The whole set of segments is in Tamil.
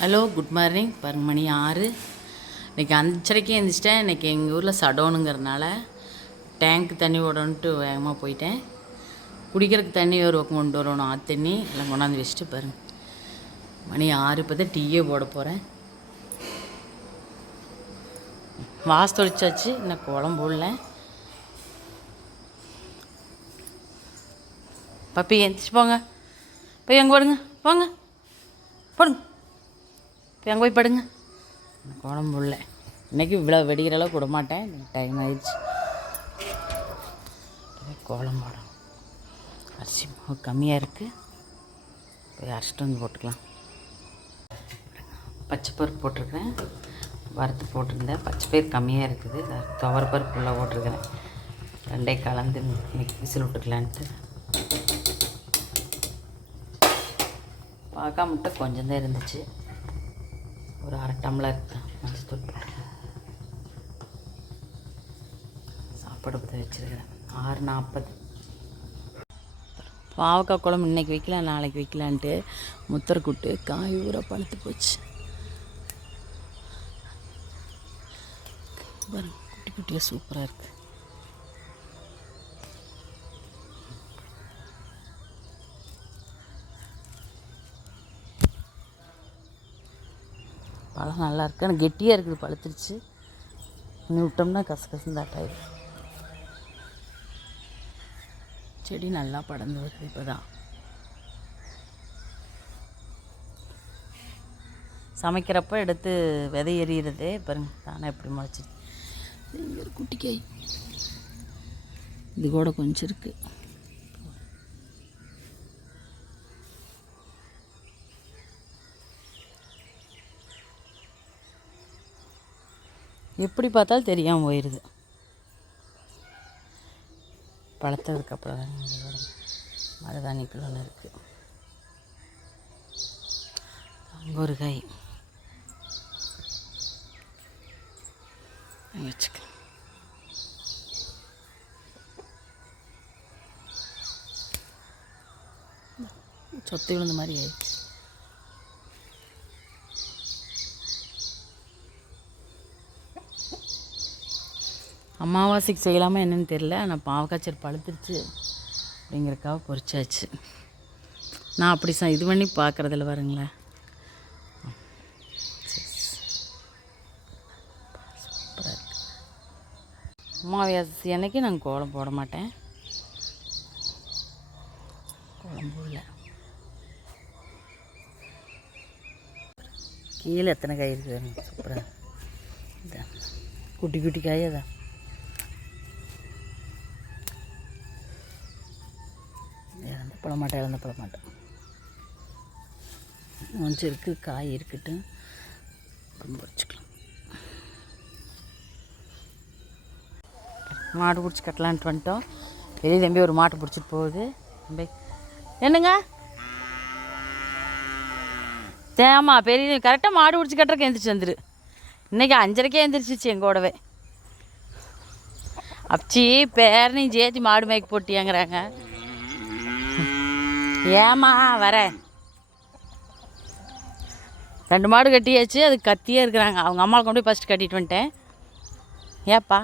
ஹலோ குட் மார்னிங் பாருங்க மணி ஆறு. இன்றைக்கி அஞ்சரைக்கே எழுந்திரிச்சிட்டேன் இன்றைக்கி எங்கள் ஊரில் சடோனுங்கிறதுனால டேங்க் தண்ணி ஓடணுன்ட்டு வேகமாக போயிட்டேன். குடிக்கிறதுக்கு தண்ணி ஒரு பக்கம் கொண்டு வரணும் ஆற்று தண்ணி. எல்லாம் கொண்டாந்து வச்சுட்டு பாருங்க. மணி ஆறு இப்போ தான் டீயே போட போகிறேன் வாசு தொளிச்சாச்சு. இன்னும் குழம்பு போடல. பப்பி எந்திரிச்சு போங்க. போய் அங்கே போடுங்க போங்க. போடுங்க. போய் அங்கே போய் படுங்க. குழம்பு இல்லை இன்றைக்கி இவ்வளோ வெடிக்கிற அளவுக்கு விட மாட்டேன். டைம் ஆயிடுச்சு. கோலம் போடணும். அரிசி மாவு கம்மியாக இருக்குது போய் அரைச்சிட்டு வந்து போட்டுக்கலாம். பச்சை பருப்பு போட்டிருக்கேன் வறுத்து போட்டிருந்தேன். பச்சை பயிர் கம்மியாக இருக்குது. துவர பருப்புள்ள போட்டிருக்கிறேன். ரெண்டே கலந்து விசில் விட்டுக்கலான்ட்டு. பார்க்காம முட்டை கொஞ்சம் தான் இருந்துச்சு. ஒரு அரை டம்ளர் மஞ்சத்தூள் போட்டுருக்கேன் சாப்பாடு பற்றி வச்சுருக்கிறேன். ஆறு நாற்பது பாவக்காய் குழம்பு இன்னைக்கு வைக்கலாம் நாளைக்கு வைக்கலான்ட்டு முத்திர கூட்டு காய் ஊற பழுத்து போச்சு. பாருங்க குட்டி குட்டியாக சூப்பராக இருக்குது பழம் நல்லாயிருக்கு. ஆனால் கெட்டியாக இருக்குது பழுத்துருச்சு. இன்னும் விட்டோம்னா கசகசம் தாட்டாயிடும் செடி நல்லா படர்ந்து வருது இப்போ தான் சமைக்கிறப்ப எடுத்து விதை எறிகிறதே பாருங்க தானே எப்படி முளைச்சிருச்சு. குட்டிக்காய் ஒரு இது கூட கொஞ்சம் இருக்குது எப்படி பார்த்தாலும் தெரியாமல் போயிடுது பழுத்ததுக்கப்புறம் தான் எங்களோட மருதாணிக்குள்ள ஒன்று இருக்குது அங்கே ஒரு காய் வச்சுக்கலாம் சொத்து விழுந்த மாதிரி ஆயிடுச்சு. அமாவாசைக்கு செய்யலாமா என்னென்னு தெரில ஆனால் பாவக்காய்ச்சல் பழுத்துருச்சு. அப்படிங்கிறக்காக பொறிச்சாச்சு. நான் அப்படி ச இது பண்ணி பார்க்குறதில்ல பாருங்களேன். சூப்பராக அமாவாசை அன்னைக்கு நான் கோலம் போட மாட்டேன். கோலம் போடல. கீழே எத்தனை காய் இருக்குது சூப்பராக குட்டி குட்டி காய் அதான். இறந்த பழமாட்டேன் இறந்த பழமாட்டேன் இருக்குது காய் இருக்கட்டும். ரொம்ப வச்சுக்கலாம். மாடு பிடிச்சி கட்டலான்ட்டு வந்துட்டோம். பெரிய தம்பி ஒரு மாட்டை பிடிச்சிட்டு போகுது. தம்பி என்னங்க? தேமா பெரிய கரெக்டாக மாடு பிடிச்சி கட்டுறக்கு எந்திரிச்சு வந்துரு. இன்றைக்கி அஞ்சரைக்கே எழுந்திரிச்சிச்சு எங்கூடவே அப்ச்சி பேரனையும் சேர்த்து மாடு மேய்க்க போட்டியாங்கிறாங்க. ஏமா வரேன் ரெண்டு மாடு கட்டியாச்சு அது கத்தியே இருக்கிறாங்க. அவங்க அம்மாவை கொண்டு போய் ஃபஸ்ட்டு கட்டிட்டு வந்துட்டேன். ஏப்பா?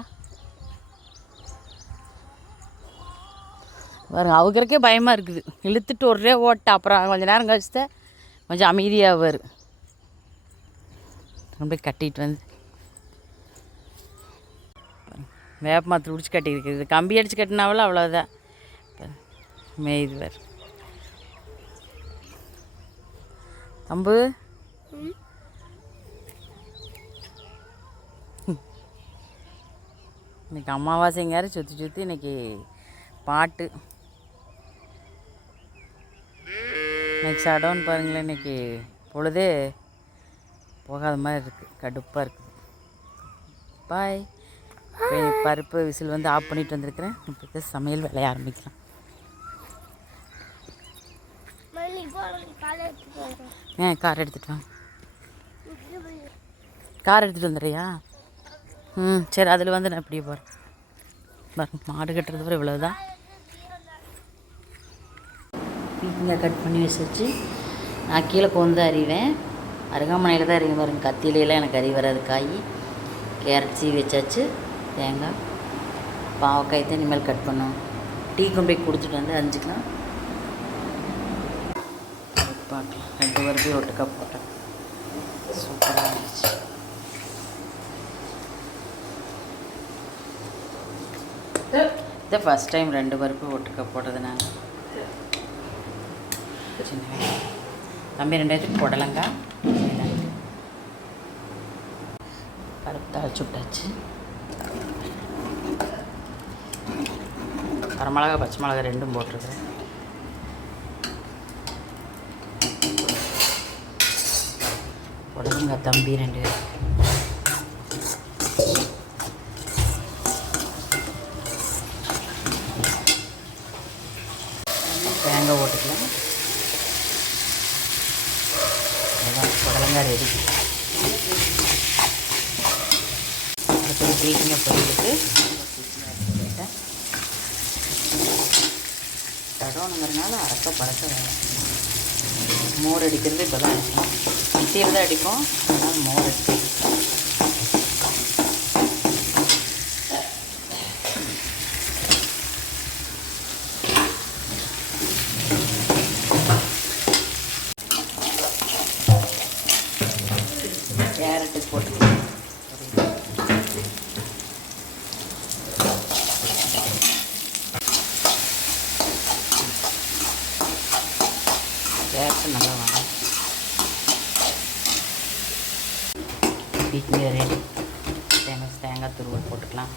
பாருங்க அவங்களுக்கே பயமாக இருக்குது. இழுத்துட்டு ஒரே ஓட்ட அப்புறம் கொஞ்சம் நேரம் கழிச்சு கொஞ்சம் அமைதியாக வரும் கொண்டு போய் கட்டிட்டு வந்து. வேப்ப மாத்திரை பிடிச்சி கட்டியிருக்கு கம்பி அடித்து கட்டினாவில் அவ்வளோதான் மேய்து வேறு. அம்பு. இன்னைக்கு அமாவாசைங்காரு சுற்றி சுற்றி இன்னைக்கு பாட்டு. இன்னைக்கு சடவுன் பாருங்களேன் இன்னைக்கு பொழுதே போகாத மாதிரி இருக்குது கடுப்பாக இருக்குது பாய் பருப்பு விசில் வந்து ஆஃப் பண்ணிட்டு வந்திருக்கிறேன். இப்போ சமையல் வேலையை ஆரம்பிக்கலாம். ஆ கார் எடுத்துகிட்டு வாங்க கார் எடுத்துகிட்டு வந்துடுறியா? ம் சரி அதில் வந்து நான் இப்படியே போகிறேன் பாருங்க மாடு கட்டுறது வரை இவ்வளோதான் பீக்கங்காய் கட் பண்ணி வச்சு நான் கீழே கொந்து அறிவேன். அருகாமனையில் தான் அறிவேன் வரும் கத்தியிலலாம் எனக்கு அறி வராது காய். கேரட் சீ வச்சாச்சு தேங்காய். பாவக்காய் தான் இனிமேல் கட் பண்ணோம் டீ கொண்டு போய் கொடுத்துட்டு வந்து அரிஞ்சிக்கலாம். பார்க்கலாம் ரெண்டு வருது ஒட்டுக்கா போட்டேன். சூப்பராக இருந்துச்சு. இந்த ஃபஸ்ட் டைம் ரெண்டு பருப்பு ஒட்டுக்கா போட்டது நான் சின்ன தம்பி ரெண்டாயிரத்துக்கு புடலங்காய் பருப்பு தாளிச்சு விட்டாச்சு. கரமிளகா பச்சை மிளகா ரெண்டும் போட்டிருக்கேன் புடலங்காய் தம்பி ரெண்டு பேரும். தேங்காய் போட்டுக்கலாம். அதான் புடலங்காய் ரெடி அடுத்தது பீக்கிங்க பொரியலுக்கு. தடவணுங்கிறனால அரைக்க பறக்க வேணும். மோர் அடிக்கிறது இப்போ தான் அடிக்கும் தான் அடிப்போம். அதனால் மோர் அடிக்கும் கேரட்டு போட்டு கேரட்டு நல்லா வாங்க பீக்கிங்க ரெடி தேங்காய் தேங்காய் துருவல் போட்டுக்கலாம்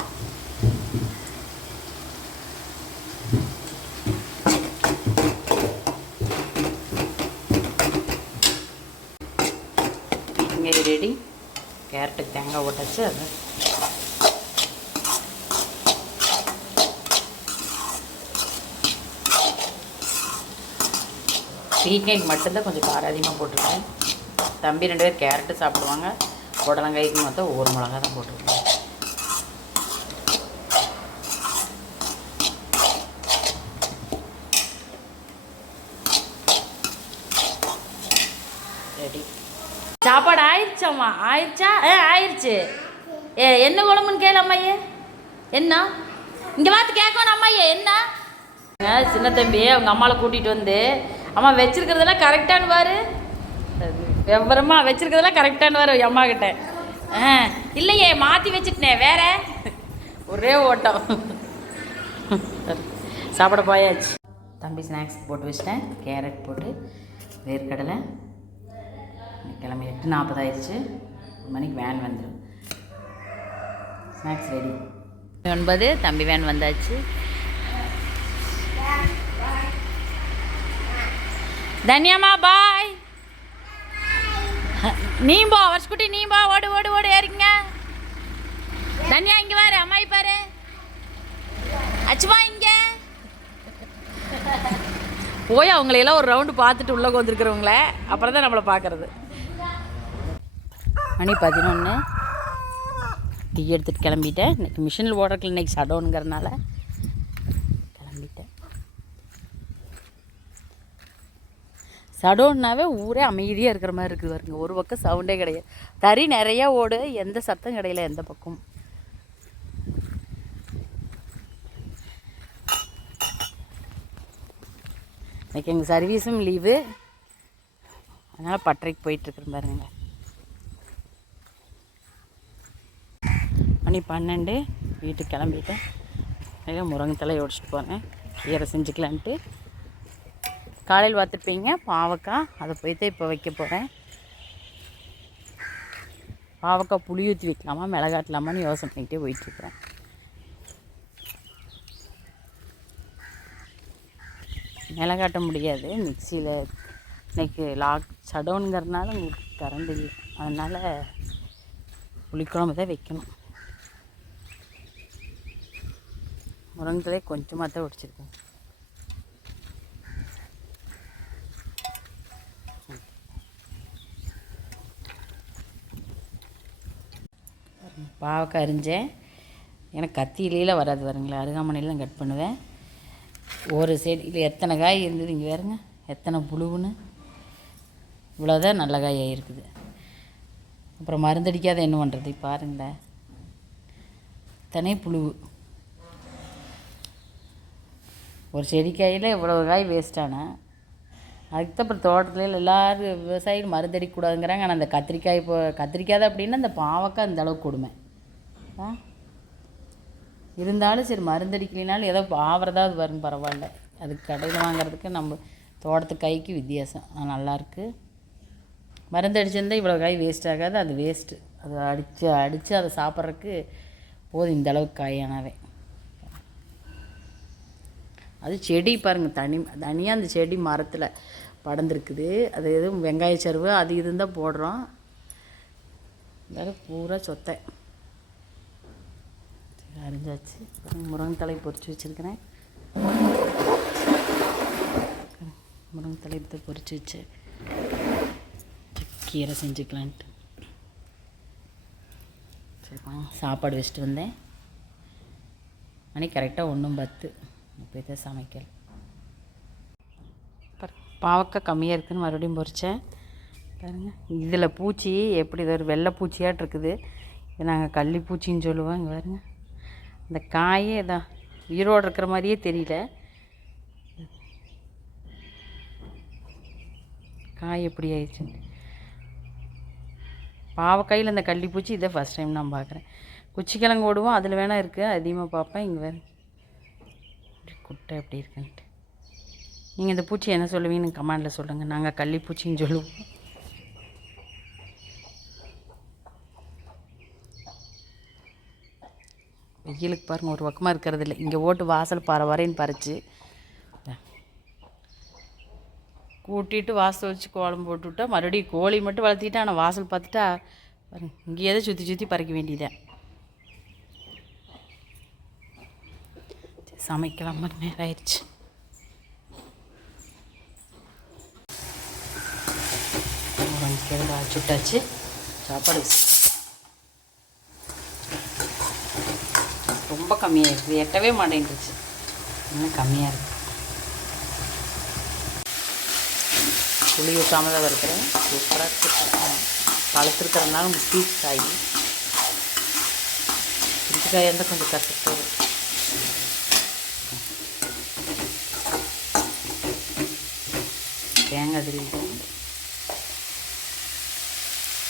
பீக்கிங்க ரெடி கேரட்டுக்கு தேங்காய் போட்டாச்சு அது மட்டும்தான் கொஞ்சம் காரம் அதிகமாக போட்டிருக்கேன். தம்பி ரெண்டு பேர் கேரட்டு சாப்பிடுவாங்க. புடலங்காய்க்கு மொத்தம் ஒவ்வொரு மிளகா தான் போட்டிருக்கேன். ரெடி சாப்பாடு ஆயிடுச்சாம்மா. ஆயிடுச்சா? ஆ ஆயிடுச்சு. ஏ என்ன குழம்புன்னு கேளு அம்மையே. என்ன? இங்கே பார்த்து கேட்கணும் அம்மையே என்ன? சின்ன தம்பி அவங்க அம்மாவை கூட்டிகிட்டு வந்து அம்மா வச்சிருக்கிறதெல்லாம் கரெக்டானு பாரு. விவரமாக வச்சுருக்கிறதெல்லாம் கரெக்டானு பாரு அம்மா கிட்ட ஆ இல்லையே மாற்றி வச்சுட்டேன் வேற? ஒரே ஓட்டம். சாப்பிட போயாச்சு. தம்பி ஸ்நாக்ஸ் போட்டு வச்சிட்டேன். கேரட் போட்டு வேர்க்கடலை. கிளம்பி எட்டு நாற்பதாயிடுச்சு ஒரு மணிக்கு வேன் வந்துடும் ஸ்நாக்ஸ் ரெடி ஒன்பது தம்பி வேன் வந்தாச்சு. தன்யாமா பாய் நீ போ ஸ்கூட்டி நீ போ ஓடு ஓடு ஓடு ஏறிங்க தன்யா இங்கே வாரு அம்மாயி பாரு. அச்சுமா இங்க. போய் அவங்களையெல்லாம் ஒரு ரவுண்டு பார்த்துட்டு உள்ளே வந்துருக்கிறவங்கள அப்புறம் தான் நம்மளை பார்க்கறது. மணி பதினொன்று டீ எடுத்துகிட்டு கிளம்பிட்டேன். இன்னைக்கு மிஷினில் ஓடுறதுக்கு இன்னைக்கு சடவுனுங்கிறனால கிளம்பிட்டேன். சடோன்னாவே ஊரே அமைதியாக இருக்கிற மாதிரி இருக்குது பாருங்க. ஒரு பக்கம் சவுண்டே கிடையாது. தறி நிறையா ஓடு எந்த சத்தம் கிடையில எந்த பக்கம் இன்னைக்கு எங்கள் சர்வீஸும் லீவு அதனால் பட்டறைக்கு போயிட்டுருக்குறேன் பாருங்கள் மணி பன்னெண்டு. வீட்டுக்கு கிளம்பிட்டேன். நிறைய முருங்கை ஒடிச்சிட்டு போனேன். கீரை செஞ்சுக்கலான்ட்டு. காலையில் பார்த்துருப்பீங்க பாவக்காய். அதை போய்த்து இப்போ வைக்க போகிறேன் பாவக்காய் புளி ஊற்றி வைக்கலாமா மிளகாட்டலாமான்னு யோசனை பண்ணிக்கிட்டே போயிட்டுருக்குறேன். மிளகாட்ட முடியாது. மிக்சியில் இன்றைக்கி லாக் ஷடவுனுங்கிறதுனால உங்களுக்கு கரண்ட் இல்லை. அதனால் புளிக்குழம்பு தான் வைக்கணும். முருங்கை கொஞ்சமாக தான் உடைச்சிருக்கேன் பாவக்காய் அரிஞ்சேன். எனக்கு கத்தியிலாம் வராது வருங்களேன் அருகாமனையில் கட் பண்ணுவேன். ஒரு செடியில் எத்தனை காய் இருந்தது இங்கே பாருங்க. எத்தனை புழுவுன்னு. இவ்வளோதான் நல்ல காய் இருக்குது அப்புறம் மருந்தடிக்காத என்ன பண்ணுறது பாருங்களேன். தனி புழு ஒரு செடிக்காயில் இவ்வளோ காய் வேஸ்ட்டானேன் அதுக்கு தான் அப்புறம் தோட்டத்துல எல்லோரும் விவசாயிகள் மருந்தடிக்கக்கூடாதுங்கிறாங்க. ஆனால் அந்த கத்திரிக்காய் இப்போ கத்திரிக்காய் தான் அப்படின்னா அந்த பாவக்காய் அந்த அளவுக்கு கொடுமை. ஆ? இருந்தாலும் சரி மருந்தடிக்கலினாலும் ஏதோ ஆவறதாவது வரும் பரவாயில்ல. அதுக்கு கடையில் வாங்குறதுக்கு நம்ம தோட்டத்து கைக்கு வித்தியாசம். ஆ, நல்லாயிருக்கு மருந்து அடிச்சிருந்தால் இவ்வளோ காய் வேஸ்ட் ஆகாது அது வேஸ்ட்டு அது அடித்து அடித்து அதை சாப்பிட்றதுக்கு போதும் இந்தளவுக்கு காயானாவே அது செடி பாருங்கள் தனி தனியாக அந்த செடி மரத்தில் படர்ந்துருக்குது. அது எதுவும் வெங்காய சருவு அது இருந்தால் போடுறோம். இருந்தாலும் பூரா சொத்தை. அரிஞ்சாச்சு. முருங்கை முருங்கை பொரிச்சு வச்சுருக்கிறேன். முருங்கை தலைப்பத்தை பொறிச்சு வச்சு கீரை செஞ்சுக்கலான்ட்டு. சரி சாப்பாடு வச்சுட்டு வந்தேன். மணி கரெக்டாக ஒன்றும் பத்து. இப்போ இதை சமைக்கல. பாவக்காய் கம்மியாக இருக்குதுன்னு மறுபடியும் பொரித்தேன் பாருங்க இதில் பூச்சி எப்படி இது ஒரு வெள்ளை பூச்சியாட்டு இருக்குது. இது நாங்கள் கள்ளி பூச்சின்னு சொல்லுவோம் இங்கே பாருங்க. இந்த காயே இதான் உயிரோடு இருக்கிற மாதிரியே தெரியல. காய் எப்படி ஆயிடுச்சுன்னு. பாவக்காயில் இந்த கள்ளிப்பூச்சி இதை ஃபஸ்ட் டைம் நான் பார்க்குறேன் குச்சிக்கிழங்கு ஓடுவோம் அதில் வேணால் இருக்குது அதிகமாக பார்ப்பேன் இங்கே வேறு குட்டை எப்படி இருக்குன்ட்டு. நீங்கள் இந்த பூச்சி என்ன சொல்லுவீங்கன்னு கமாண்டில் சொல்லுங்கள் நாங்கள் கள்ளிப்பூச்சின்னு சொல்லுவோம். வெயிலுக்கு பாருங்கள் ஒரு பக்கமாக இருக்கிறது இல்லை. இங்கே ஓட்டு வாசல் பற வரேன்னு பறிச்சு. கூட்டிட்டு வாசல் வச்சு கோலம் போட்டுவிட்டா மறுபடியும் கோழி மட்டும் வளர்த்திட்டா ஆனால் வாசல் பார்த்துட்டா பாருங்க இங்கேயே சுற்றி சுற்றி பறிக்க வேண்டியதான் சமைக்கலாம் பாருங்க, நேரம் ஆயிடுச்சு. முருங்கைக்கீரை விட்டாச்சு சாப்பாடு ரொம்ப கம்மியாக இருக்குது எட்டவே மாட்டேன்ருச்சு இன்னும் கம்மியாக இருக்குது புளி ஊற்றாம தான் வறுக்கிறேன் சூப்பராக இருக்குது பழுத்திருக்கிறதுனால காய். பிடிச்சி காய் இருந்தால் கொஞ்சம் கசப்பு. வரும்.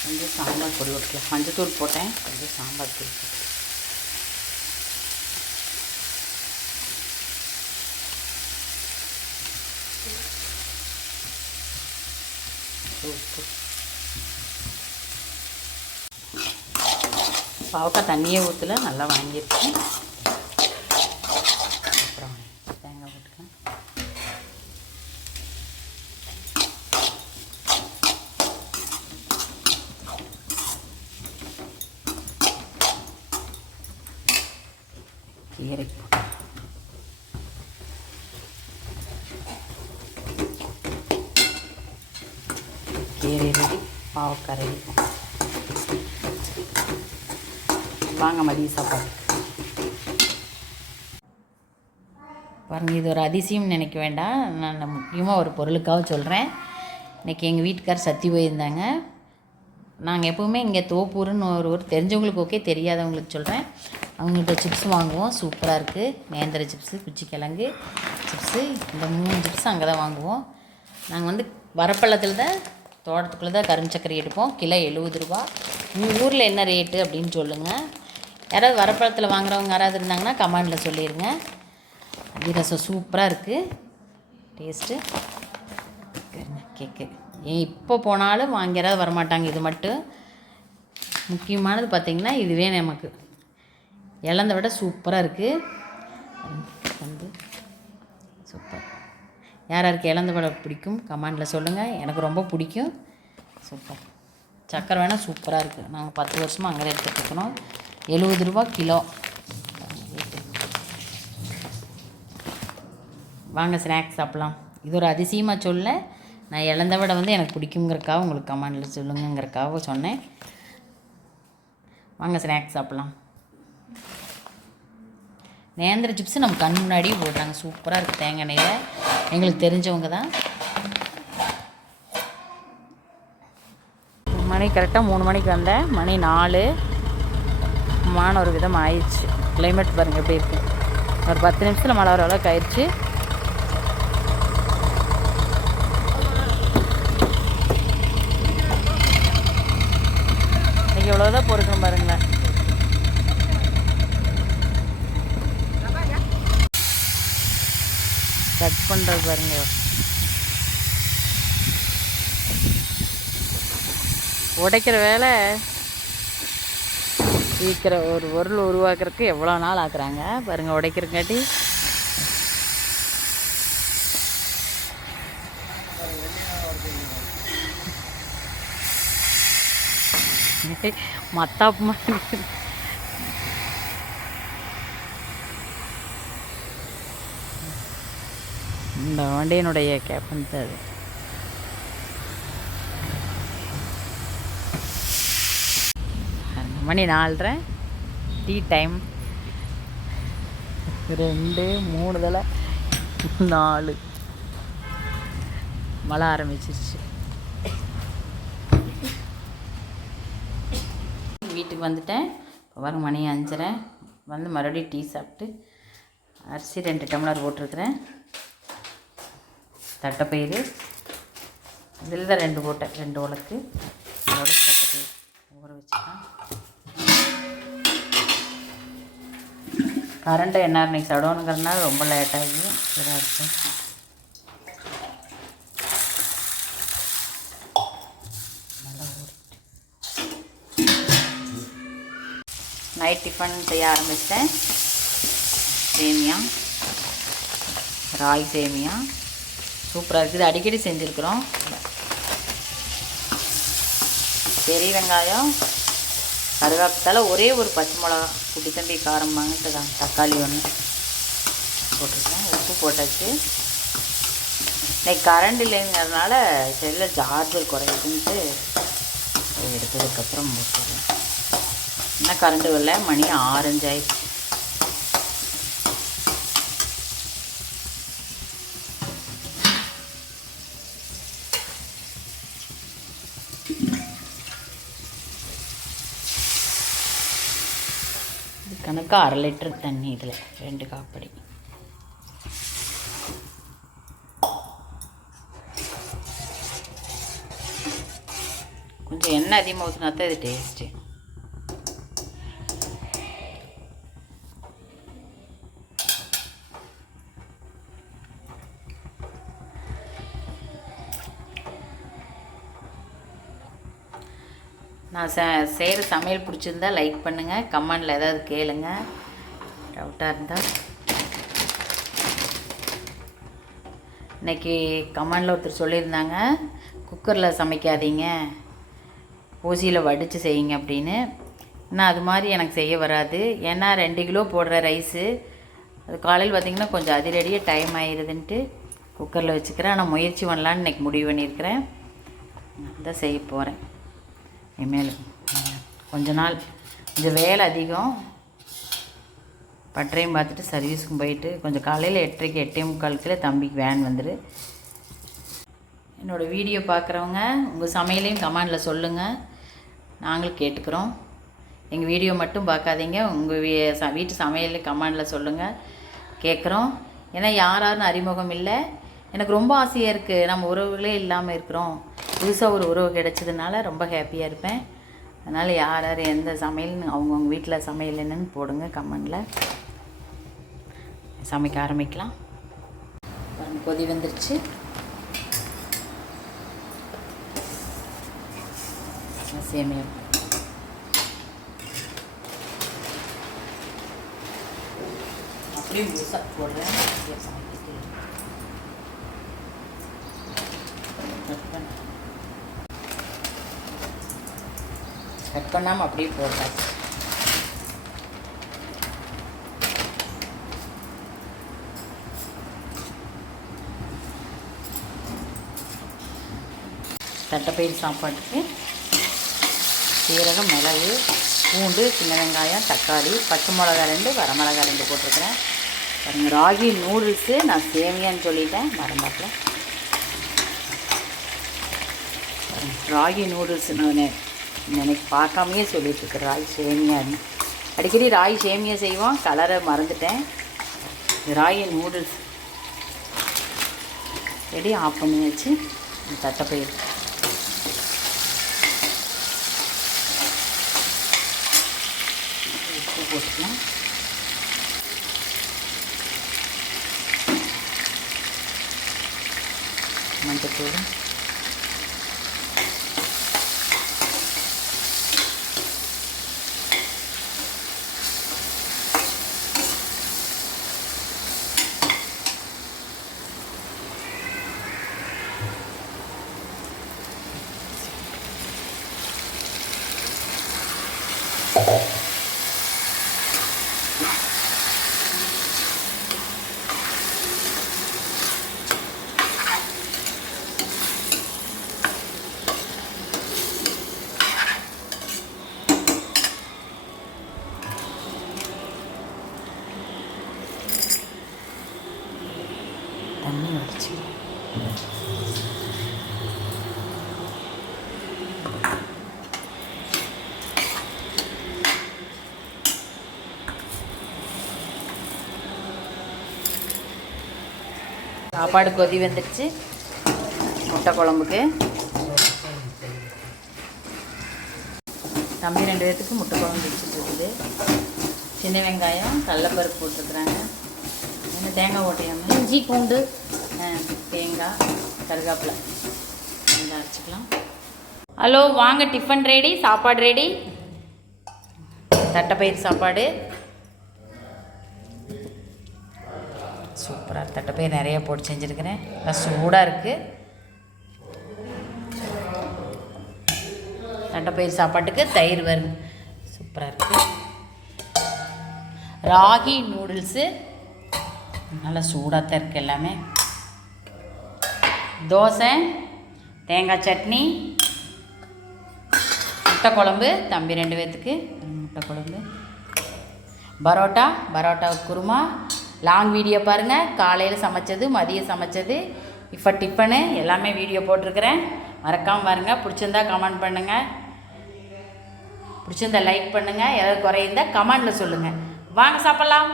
கொஞ்சம் சாம்பார் பொடி வைக்கலாம் மஞ்சத்தூள் போட்டேன். கொஞ்சம் சாம்பார் பொடி போட்டேன். உப்பு பாவக்காய் தண்ணியை ஊற்றல நல்லா வாங்கியிருக்கேன் அப்புறம் தேங்காய் போட்டுக்கலாம் கீரை போட்டு கீரை ரெடி பாவக்காய் ரெடி வாங்க மதிய சாப்பாடு. பாருங்கள் இது ஒரு அதிசயம் நினைக்க வேண்டாம். நான் முக்கியமாக ஒரு பொருளுக்காக சொல்கிறேன் இன்றைக்கி எங்கள் வீட்டுக்கார் சத்தி போயிருந்தாங்க. நாங்கள் எப்போவுமே இங்கே தோப்பூருன்னு ஒரு ஊர் தெரிஞ்சவங்களுக்கு ஓகே தெரியாதவங்களுக்கு சொல்கிறேன் அவங்கள்ட்ட சிப்ஸ் வாங்குவோம். சூப்பராக இருக்குது நேந்திர சிப்ஸு குச்சிக்கிழங்கு சிப்ஸு இந்த மூணு சிப்ஸ் அங்கே தான் வாங்குவோம். நாங்கள் வந்து வரப்பள்ளத்தில் தான் தோட்டத்துக்குள்ளே தான் கரும்பு சக்கரை எடுப்போம். கிலோ எழுபது ரூபா. உங்கள் ஊரில் என்ன ரேட்டு அப்படின்னு சொல்லுங்கள் யாராவது வரப்பழத்தில் வாங்குறவங்க யாராவது இருந்தாங்கன்னா கமாண்டில் சொல்லிடுங்க அதிரசம் சூப்பராக இருக்குது டேஸ்ட்டு கேக்கு. ஏன் இப்போ போனாலும் வாங்கி யாராவது வரமாட்டாங்க. இது மட்டும். முக்கியமானது பார்த்திங்கன்னா இதுவே நமக்கு. இழந்த விட சூப்பராக இருக்குது வந்து சூப்பர் யார் யாருக்கு இழந்த வடை பிடிக்கும் கமெண்டில் சொல்லுங்கள் எனக்கு ரொம்ப பிடிக்கும். சூப்பர். சக்கரை வேணால் சூப்பராக இருக்குது நாங்கள் பத்து வருஷமாக அங்கே எடுத்துகிட்டு இருக்கிறோம் எழுபது ரூபா கிலோ. வாங்க ஸ்நாக்ஸ் சாப்பிட்லாம். இது ஒரு அதிசயமாக சொல்ல நான் இழந்த விட வந்து எனக்கு பிடிக்குங்கிறக்காக உங்களுக்கு கமெண்டில் சொல்லுங்கிறக்காக சொன்னேன். வாங்க ஸ்நாக்ஸ் சாப்பிட்லாம். நேந்திர சிப்ஸு நம்ம கண் முன்னாடியே போட்டாங்க சூப்பராக இருக்குது தேங்காய் எண்ணெயில். எங்களுக்கு தெரிஞ்சவங்க தான். மணி கரெக்டாக மூணு மணிக்கு வந்தேன் மணி நாலு. மான ஒரு விதம் ஆயிடுச்சு. கிளைமேட் பாருங்கள் எப்படி இருக்கு. ஒரு பத்து நிமிஷத்தில் மழை வர அளவுக்கு ஆயிடுச்சு. இன்னைக்கு எவ்வளோதான் பொறுக்கணும் பாருங்கள் கட் பண்ணுறது பாருங்க. உடைக்கிற வேலை சீக்கிரம் ஒரு பொருள் உருவாக்குறதுக்கு எவ்வளோ நாள் ஆக்குறாங்க? பாருங்கள் உடைக்கிறங்காட்டி. மத்தாப்பு மாதிரி. இந்த வண்டியினுடைய கேப்டன் தான் அது. மணி நாலரை டீ டைம். ரெண்டு மூணு தலை நாலு. மழை ஆரம்பிச்சிருச்சு. வீட்டுக்கு வந்துட்டேன். வர மணி அஞ்சரை. வந்து மறுபடியும் டீ சாப்பிட்டு அரிசி ரெண்டு டம்ளர் போட்டிருக்கிறேன். தட்டைப்பயிறு இதில் தான் ரெண்டு போட்டேன் ரெண்டு உலக்கு. அதோட தட்டைப்பயிறு ஊற வச்சுக்கலாம். கரண்ட்டை என்ன இன்னைக்கு சடவுனுங்கிறதுனால ரொம்ப லேட்டாகி இதாக இருக்கும் நைட் டிஃபன் செய்ய ஆரம்பித்தேன் சேமியா ராய் சேமியா. சூப்பராக இருக்குது. அடிக்கடி செஞ்சுருக்குறோம். பெரிய வெங்காயம் கருவேப்பத்தால் ஒரே ஒரு பச்சை மிளகா குட்டி தம்பி காரம் வாங்கிட்டு தான். தக்காளி ஒன்று போட்டிருக்கேன். உப்பு போட்டாச்சு. இன்னைக்கு கரண்ட் இல்லைங்கிறதுனால செல்லில் சார்ஜர் குறையுதுன்ட்டு எடுத்ததுக்கப்புறம் போட்டுருக்கேன் இன்னும் கரண்ட் வரல மணி ஆரஞ்சு ஆயிடுச்சு. இது அரை லிட்டர் தண்ணி இதில் ரெண்டு காப்படி. கொஞ்சம் எண்ணெய் அதிகமாக ஊற்றினா தான் இது டேஸ்ட்டு ச செய்கிற சமையல் பிடிச்சிருந்தா லைக் பண்ணுங்கள் கமெண்டில் ஏதாவது கேளுங்க. டவுட்டாக இருந்தால் இன்னைக்கு கமெண்டில் ஒருத்தர் சொல்லியிருந்தாங்க குக்கரில் சமைக்காதீங்க ஊசியில் வடித்து செய்யுங்க அப்படின்னு. ஆனால் அது மாதிரி எனக்கு செய்ய வராது. ஏன்னா ரெண்டு கிலோ போடுற ரைஸு அது காலையில் பார்த்திங்கன்னா கொஞ்சம் அதிரடியாக டைம் ஆயிடுதுன்ட்டு குக்கரில் வச்சுக்கிறேன். ஆனால் முயற்சி பண்ணலான்னு இன்றைக்கி முடிவு பண்ணியிருக்கிறேன். தான் செய்ய போகிறேன் இனிமேல் கொஞ்ச நாள். கொஞ்சம் வேலை அதிகம். பட்டறையும் பார்த்துட்டு சர்வீஸுக்கும் போயிட்டு கொஞ்சம் காலையில் எட்டரைக்கு எட்டே முக்காலுக்குள்ள தம்பிக்கு வேன் வந்துடு என்னோடய வீடியோ பார்க்குறவங்க உங்கள் சமையலையும் கமெண்டில் சொல்லுங்கள் நாங்களும் கேட்டுக்கிறோம். எங்கள் வீடியோ மட்டும் பார்க்காதீங்க. உங்கள் வீ ச வீட்டு சமையல் கமெண்டில் சொல்லுங்கள் கேட்குறோம் ஏன்னா யார் யாருன்னு அறிமுகம் இல்லை. எனக்கு ரொம்ப ஆசையாக இருக்குது நம்ம உறவுகளே இல்லாமல் இருக்கிறோம். புதுசாக ஒரு உறவு கிடைச்சதுனால ரொம்ப ஹாப்பியாக இருப்பேன். அதனால் யார் யார் எந்த சமையல்னு அவங்கவுங்க வீட்டில் சமையல் என்னன்னு போடுங்க கமெண்டில் சமைக்க ஆரம்பிக்கலாம். கொதி வந்துருச்சு. சேமியா. அப்படியே முழுசாக போடுறேன். அப்படியே கட் பண்ணாமல் அப்படியே போட்டாச்சு தட்டைப்பயிர் சாப்பாட்டுக்கு சீரகம் மிளகு பூண்டு சின்ன வெங்காயம் தக்காளி பச்சை மிளகா ரெண்டு வரமிளகா ரெண்டு போட்டிருக்கிறேன். பாருங்கள் ராகி நூடுல்ஸு நான் சேமியான்னு சொல்லிட்டேன். மறந்தாப்பில். ராகி நூடுல்ஸ் நான் எனக்கு பார்க்காமையே சொல்லிட்டுருக்கு ராய் சேமியான்னு. அடிக்கடி ராய் சேமியா செய்வோம் கலரை மறந்துட்டேன். ராய் நூடுல்ஸ் ரெடி ஆஃப் பண்ணியாச்சு தட்டைப்பயிர் உப்பு போட்டுக்கலாம். மஞ்சள் தூள் சாப்பாடு கொதி வந்துடுச்சு முட்டை குழம்புக்கு. தம்பி ரெண்டு பேர்த்துக்கு முட்டை குழம்பு வச்சுட்டு இருக்குது. சின்ன வெங்காயம் கடலப்பருப்பு போட்டிருக்குறாங்க. என்ன தேங்காய் ஓட்டையாமல் இஞ்சி பூண்டு. தேங்காய் கருகாப்பிலை. இதை அரைச்சிக்கலாம். ஹலோ வாங்க டிஃபன் ரெடி சாப்பாடு ரெடி. தட்டைப்பயிர் சாப்பாடு. தட்டப்பையை நிறைய போட்டு செஞ்சுருக்கிறேன். நல்லா சூடாக இருக்குது தட்டைப்பயிர் சாப்பாட்டுக்கு தயிர் வரும் சூப்பராக இருக்குது ராகி நூடுல்ஸு. நல்லா சூடாக தான் இருக்குது எல்லாமே. தோசை தேங்காய் சட்னி முட்டை குழம்பு. தம்பி ரெண்டு பேர்த்துக்கு முட்டை குழம்பு. பரோட்டா பரோட்டா குருமா லாங் வீடியோ பாருங்கள் காலையில் சமைச்சது மதியம் சமைச்சது. இப்போ டிஃபனு எல்லாமே வீடியோ போட்டிருக்கிறேன். மறக்காமல் பாருங்கள் பிடிச்சிருந்தா கமெண்ட் பண்ணுங்கள் பிடிச்சிருந்தா லைக் பண்ணுங்கள் ஏதாவது குறையிருந்தால் கமெண்டில் சொல்லுங்கள் வாங்க சாப்பிட்லாம்.